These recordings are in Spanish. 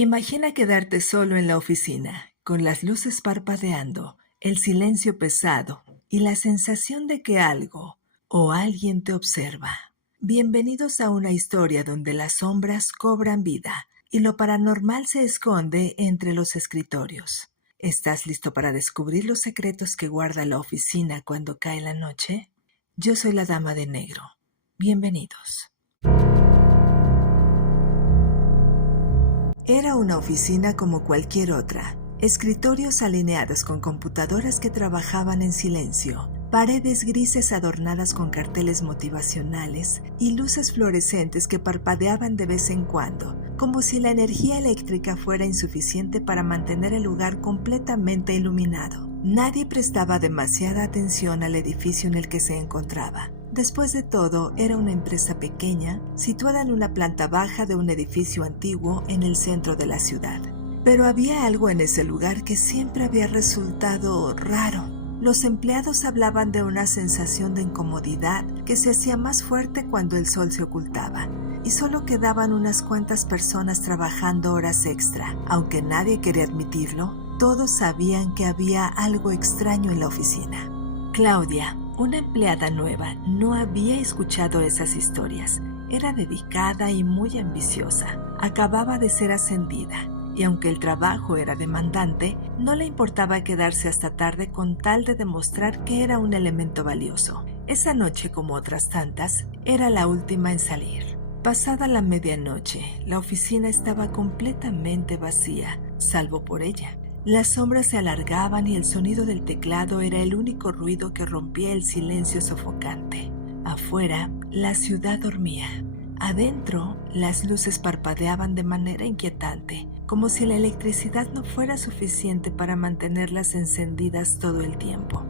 Imagina quedarte solo en la oficina, con las luces parpadeando, el silencio pesado y la sensación de que algo o alguien te observa. Bienvenidos a una historia donde las sombras cobran vida y lo paranormal se esconde entre los escritorios. ¿Estás listo para descubrir los secretos que guarda la oficina cuando cae la noche? Yo soy la Dama de Negro. Bienvenidos. Era una oficina como cualquier otra. Escritorios alineados con computadoras que trabajaban en silencio, paredes grises adornadas con carteles motivacionales y luces fluorescentes que parpadeaban de vez en cuando, como si la energía eléctrica fuera insuficiente para mantener el lugar completamente iluminado. Nadie prestaba demasiada atención al edificio en el que se encontraba. Después de todo, era una empresa pequeña, situada en una planta baja de un edificio antiguo en el centro de la ciudad. Pero había algo en ese lugar que siempre había resultado raro. Los empleados hablaban de una sensación de incomodidad que se hacía más fuerte cuando el sol se ocultaba, y solo quedaban unas cuantas personas trabajando horas extra. Aunque nadie quería admitirlo, todos sabían que había algo extraño en la oficina. Claudia, una empleada nueva, no había escuchado esas historias. Era dedicada y muy ambiciosa. Acababa de ser ascendida, y aunque el trabajo era demandante, no le importaba quedarse hasta tarde con tal de demostrar que era un elemento valioso. Esa noche, como otras tantas, era la última en salir. Pasada la medianoche, la oficina estaba completamente vacía, salvo por ella. Las sombras se alargaban y el sonido del teclado era el único ruido que rompía el silencio sofocante. Afuera, la ciudad dormía. Adentro, las luces parpadeaban de manera inquietante, como si la electricidad no fuera suficiente para mantenerlas encendidas todo el tiempo.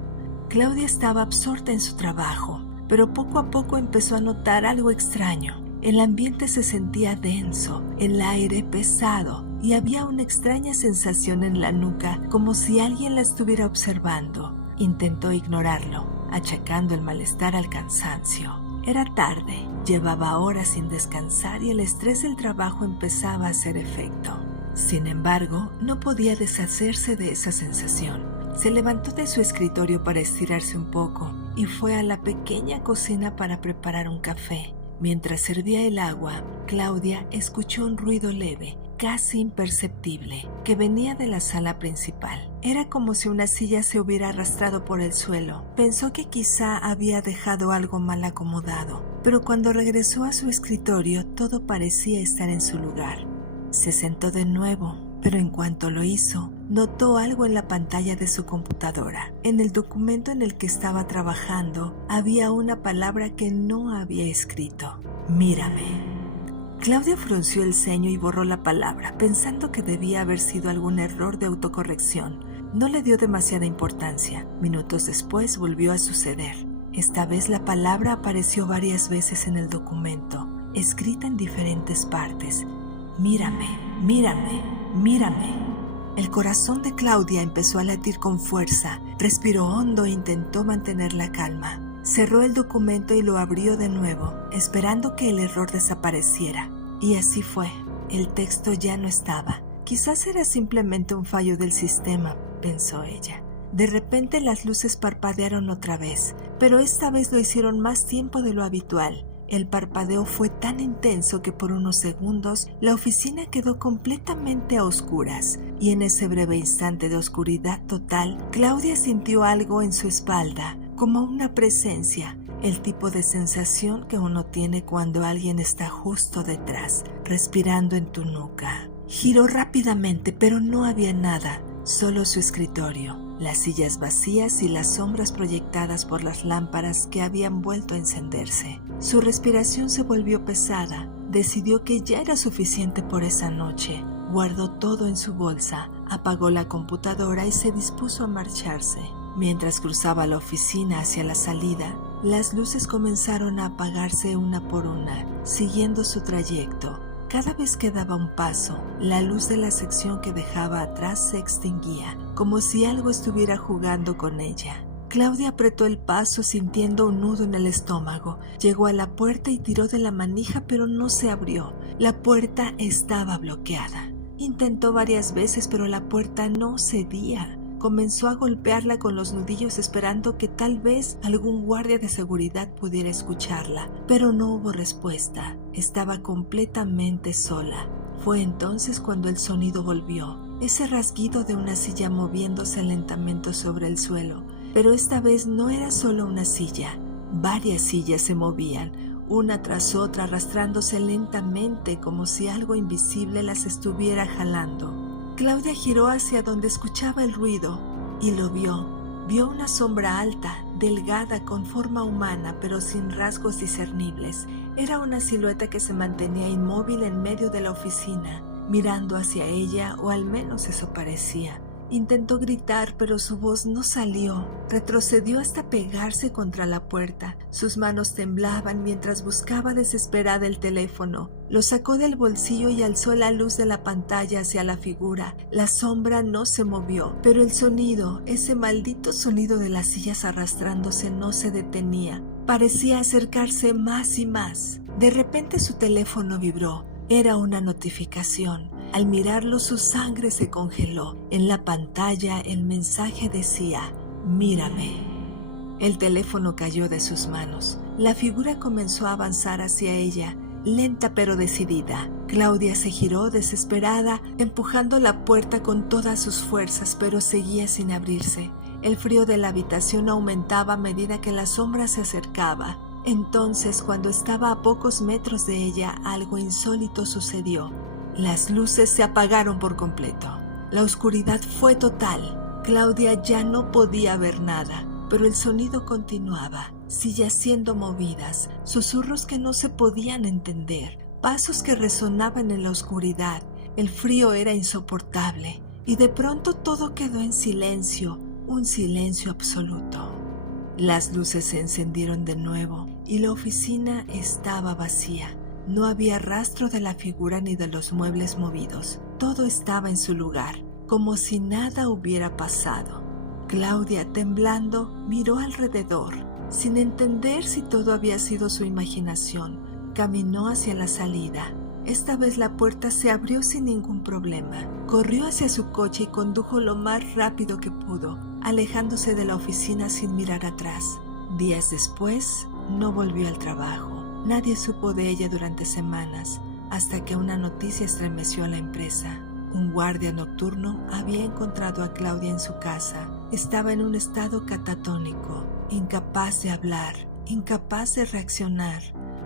Claudia estaba absorta en su trabajo, pero poco a poco empezó a notar algo extraño. El ambiente se sentía denso, el aire pesado, y había una extraña sensación en la nuca, como si alguien la estuviera observando. Intentó ignorarlo, achacando el malestar al cansancio. Era tarde, llevaba horas sin descansar y el estrés del trabajo empezaba a hacer efecto. Sin embargo, no podía deshacerse de esa sensación. Se levantó de su escritorio para estirarse un poco y fue a la pequeña cocina para preparar un café. Mientras servía el agua, Claudia escuchó un ruido leve, casi imperceptible, que venía de la sala principal. Era como si una silla se hubiera arrastrado por el suelo. Pensó que quizá había dejado algo mal acomodado, pero cuando regresó a su escritorio todo parecía estar en su lugar. Se sentó de nuevo, pero en cuanto lo hizo, notó algo en la pantalla de su computadora. En el documento en el que estaba trabajando, había una palabra que no había escrito: mírame. Claudia frunció el ceño y borró la palabra, pensando que debía haber sido algún error de autocorrección. No le dio demasiada importancia. Minutos después volvió a suceder. Esta vez la palabra apareció varias veces en el documento, escrita en diferentes partes. Mírame, mírame, mírame. El corazón de Claudia empezó a latir con fuerza. Respiró hondo e intentó mantener la calma. Cerró el documento y lo abrió de nuevo, esperando que el error desapareciera. Y así fue. El texto ya no estaba. Quizás era simplemente un fallo del sistema, pensó ella. De repente las luces parpadearon otra vez, pero esta vez lo hicieron más tiempo de lo habitual. El parpadeo fue tan intenso que por unos segundos la oficina quedó completamente a oscuras, y en ese breve instante de oscuridad total, Claudia sintió algo en su espalda, como una presencia, el tipo de sensación que uno tiene cuando alguien está justo detrás, respirando en tu nuca. Giró rápidamente, pero no había nada, solo su escritorio, las sillas vacías y las sombras proyectadas por las lámparas que habían vuelto a encenderse. Su respiración se volvió pesada. Decidió que ya era suficiente por esa noche. Guardó todo en su bolsa, apagó la computadora y se dispuso a marcharse. Mientras cruzaba la oficina hacia la salida, las luces comenzaron a apagarse una por una, siguiendo su trayecto. Cada vez que daba un paso, la luz de la sección que dejaba atrás se extinguía, como si algo estuviera jugando con ella. Claudia apretó el paso sintiendo un nudo en el estómago. Llegó a la puerta y tiró de la manija, pero no se abrió. La puerta estaba bloqueada. Intentó varias veces, pero la puerta no cedía. Comenzó a golpearla con los nudillos esperando que tal vez algún guardia de seguridad pudiera escucharla, pero no hubo respuesta. Estaba completamente sola. Fue entonces cuando el sonido volvió, ese rasguido de una silla moviéndose lentamente sobre el suelo. Pero esta vez no era solo una silla, varias sillas se movían, una tras otra arrastrándose lentamente como si algo invisible las estuviera jalando. Claudia giró hacia donde escuchaba el ruido y lo vio. Vio una sombra alta, delgada, con forma humana, pero sin rasgos discernibles. Era una silueta que se mantenía inmóvil en medio de la oficina, mirando hacia ella, o al menos eso parecía. Intentó gritar, pero su voz no salió. Retrocedió hasta pegarse contra la puerta. Sus manos temblaban mientras buscaba desesperada el teléfono. Lo sacó del bolsillo y alzó la luz de la pantalla hacia la figura. La sombra no se movió, pero el sonido, ese maldito sonido de las sillas arrastrándose, no se detenía. Parecía acercarse más y más. De repente su teléfono vibró. Era una notificación. Al mirarlo, su sangre se congeló. En la pantalla el mensaje decía: «Mírame». El teléfono cayó de sus manos. La figura comenzó a avanzar hacia ella, lenta pero decidida. Claudia se giró desesperada, empujando la puerta con todas sus fuerzas, pero seguía sin abrirse. El frío de la habitación aumentaba a medida que la sombra se acercaba. Entonces, cuando estaba a pocos metros de ella, algo insólito sucedió. Las luces se apagaron por completo. La oscuridad fue total. Claudia ya no podía ver nada, pero el sonido continuaba. Sillas siendo movidas, susurros que no se podían entender, pasos que resonaban en la oscuridad. El frío era insoportable y de pronto todo quedó en silencio, un silencio absoluto. Las luces se encendieron de nuevo y la oficina estaba vacía. No había rastro de la figura ni de los muebles movidos. Todo estaba en su lugar, como si nada hubiera pasado. Claudia, temblando, miró alrededor. Sin entender si todo había sido su imaginación, caminó hacia la salida. Esta vez la puerta se abrió sin ningún problema. Corrió hacia su coche y condujo lo más rápido que pudo, alejándose de la oficina sin mirar atrás. Días después, no volvió al trabajo. Nadie supo de ella durante semanas, hasta que una noticia estremeció a la empresa. Un guardia nocturno había encontrado a Claudia en su casa. Estaba en un estado catatónico, incapaz de hablar, incapaz de reaccionar.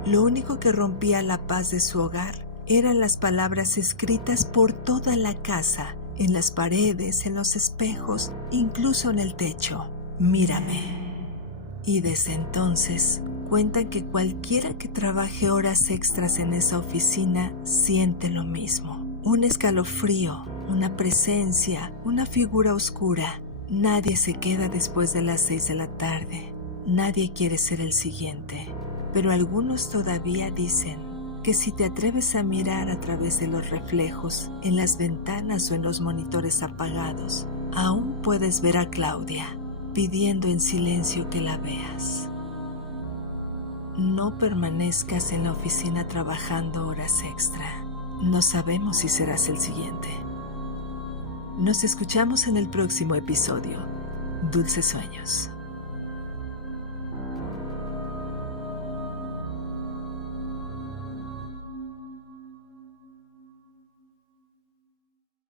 Lo único que rompía la paz de su hogar eran las palabras escritas por toda la casa, en las paredes, en los espejos, incluso en el techo. «Mírame». Y desde entonces cuentan que cualquiera que trabaje horas extras en esa oficina siente lo mismo. Un escalofrío, una presencia, una figura oscura. Nadie se queda después de las 6 de la tarde. Nadie quiere ser el siguiente. Pero algunos todavía dicen que si te atreves a mirar a través de los reflejos en las ventanas o en los monitores apagados, aún puedes ver a Claudia pidiendo en silencio que la veas. No permanezcas en la oficina trabajando horas extra. No sabemos si serás el siguiente. Nos escuchamos en el próximo episodio. Dulces sueños.